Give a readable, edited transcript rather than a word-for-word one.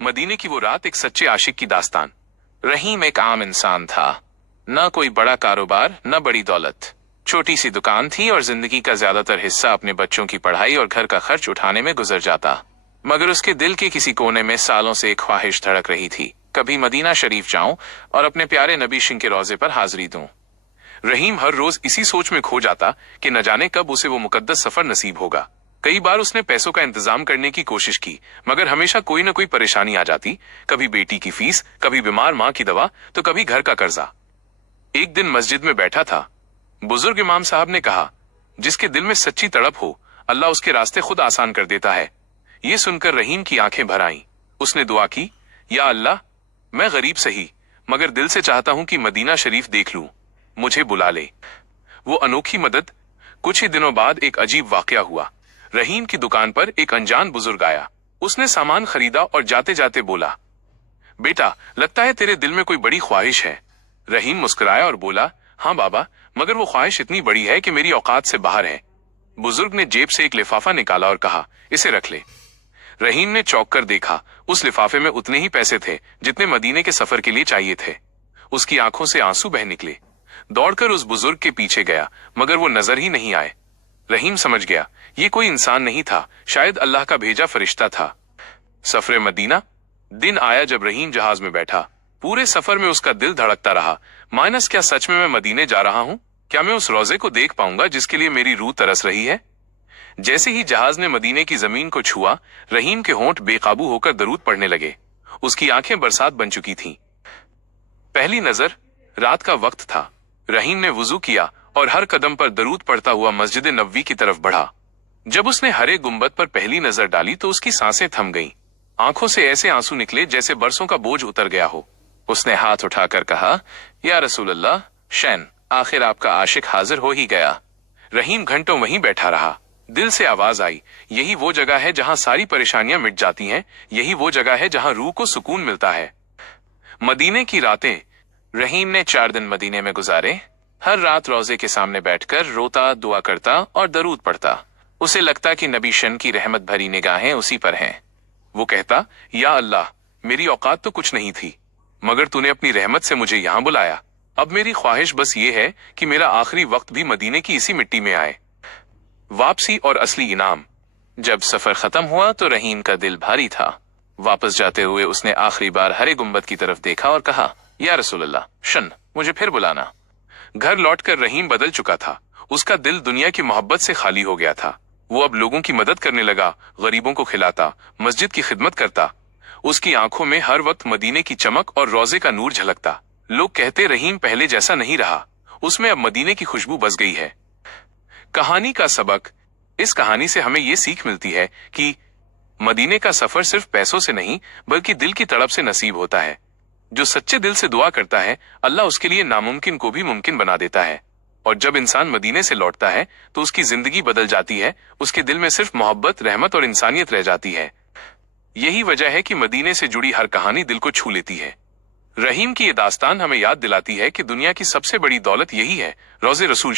मदीने की वो रात एक सच्चे आशिक की दास्तान। रहीम एक आम इंसान था, न कोई बड़ा कारोबार न बड़ी दौलत। छोटी सी दुकान थी और जिंदगी का ज्यादातर हिस्सा अपने बच्चों की पढ़ाई और घर का खर्च उठाने में गुजर जाता। मगर उसके दिल के किसी कोने में सालों से एक ख्वाहिश धड़क रही थी, कभी मदीना शरीफ जाऊं और अपने प्यारे नबी सिंह के रोजे पर हाजिरी दूं। रहीम हर रोज इसी सोच में खो जाता कि न जाने कब उसे वो मुकद्दस सफर नसीब होगा। कई बार उसने पैसों का इंतजाम करने की कोशिश की, मगर हमेशा कोई न कोई परेशानी आ जाती। कभी बेटी की फीस, कभी बीमार माँ की दवा, तो कभी घर का कर्जा। एक दिन मस्जिद में बैठा था, बुजुर्ग इमाम साहब ने कहा, जिसके दिल में सच्ची तड़प हो, अल्लाह उसके रास्ते खुद आसान कर देता है। ये सुनकर रहीम की आंखें भर आईं। उसने दुआ की, या अल्लाह, मैं गरीब सही, मगर दिल से चाहता हूं कि मदीना शरीफ देख लूं, मुझे बुला ले। वो अनोखी मदद। कुछ ही दिनों बाद एक अजीब वाकया हुआ। रहीम की दुकान पर एक अनजान बुजुर्ग आया। उसने सामान खरीदा और जाते जाते बोला, बेटा, लगता है तेरे दिल में कोई बड़ी ख्वाहिश है। रहीम मुस्कुराया और बोला, हाँ बाबा, मगर वो ख्वाहिश इतनी बड़ी है कि मेरी औकात से बाहर है। बुजुर्ग ने जेब से एक लिफाफा निकाला और कहा, इसे रख ले। रहीम ने चौंक कर देखा। उस लिफाफे में उतने ही पैसे थे जितने मदीने के सफर के लिए चाहिए थे। उसकी आंखों से आंसू बह निकले। दौड़कर उस बुजुर्ग के पीछे गया, मगर वो नजर ही नहीं आए। रहीम समझ गया, ये कोई इंसान नहीं था, शायद अल्लाह का भेजा फरिश्ता था। सफरे मदीना। दिन आया जब रहीम जहाज में बैठा। पूरे सफर में उसका दिल धड़कता रहा, माइनस क्या सच में मैं मदीने जा रहा हूँ? क्या मैं उस रोजे को देख पाऊंगा जिसके लिए मेरी रूह तरस रही है? जैसे ही जहाज ने मदीने की जमीन को छुआ, रहीम के होंठ बेकाबू होकर दरूद पढ़ने लगे। उसकी आंखें बरसात बन चुकी थीं। पहली नजर। रात का वक्त था। रहीम ने वुजू किया और हर कदम पर दरूद पढ़ता हुआ मस्जिद नबवी की तरफ बढ़ा। जब उसने हरे गुंबद पर पहली नजर डाली तो उसकी सांसें थम गईं। आंखों से ऐसे आंसू निकले जैसे बरसों का बोझ उतर गया हो। उसने हाथ उठाकर कहा, या रसूल अल्लाह, शैन, आखिर आपका आशिक हाजिर हो ही गया। रहीम घंटों वहीं बैठा रहा। दिल से आवाज आई, यही वो जगह है जहां सारी परेशानियां मिट जाती हैं, यही वो जगह है जहां रूह को सुकून मिलता है। मदीने की रातें। रहीम ने 4 दिन मदीने में गुजारे। हर रात रोजे के सामने बैठकर रोता, दुआ करता और दरूद पढ़ता। उसे लगता कि नबी शन की रहमत भरी निगाहें उसी पर हैं। वो कहता, या अल्लाह, मेरी औकात तो कुछ नहीं थी, मगर तूने अपनी रहमत से मुझे यहां बुलाया। अब मेरी ख्वाहिश बस ये है कि मेरा आखिरी वक्त भी मदीने की इसी मिट्टी में आए। वापसी और असली इनाम। जब सफर खत्म हुआ तो रहीम का दिल भारी था। वापस जाते हुए उसने आखिरी बार हरे गुंबद की तरफ देखा और कहा, या रसूल अल्लाह, शन, मुझे फिर बुलाना। घर लौटकर रहीम बदल चुका था। उसका दिल दुनिया की मोहब्बत से खाली हो गया था। वो अब लोगों की मदद करने लगा, गरीबों को खिलाता, मस्जिद की खिदमत करता। उसकी आंखों में हर वक्त मदीने की चमक और रोजे का नूर झलकता। लोग कहते, रहीम पहले जैसा नहीं रहा, उसमें अब मदीने की खुशबू बस गई है। कहानी का सबक। इस कहानी से हमें ये सीख मिलती है कि मदीने का सफर सिर्फ पैसों से नहीं, बल्कि दिल की तड़प से नसीब होता है। जो सच्चे दिल से दुआ करता है, अल्लाह उसके लिए नामुमकिन को भी मुमकिन बना देता है। और जब इंसान मदीने से लौटता है तो उसकी जिंदगी बदल जाती है। उसके दिल में सिर्फ मोहब्बत, रहमत और इंसानियत रह जाती है। यही वजह है कि मदीने से जुड़ी हर कहानी दिल को छू लेती है। रहीम की ये दास्तान हमें याद दिलाती है कि दुनिया की सबसे बड़ी दौलत यही है, रोज़े रसूल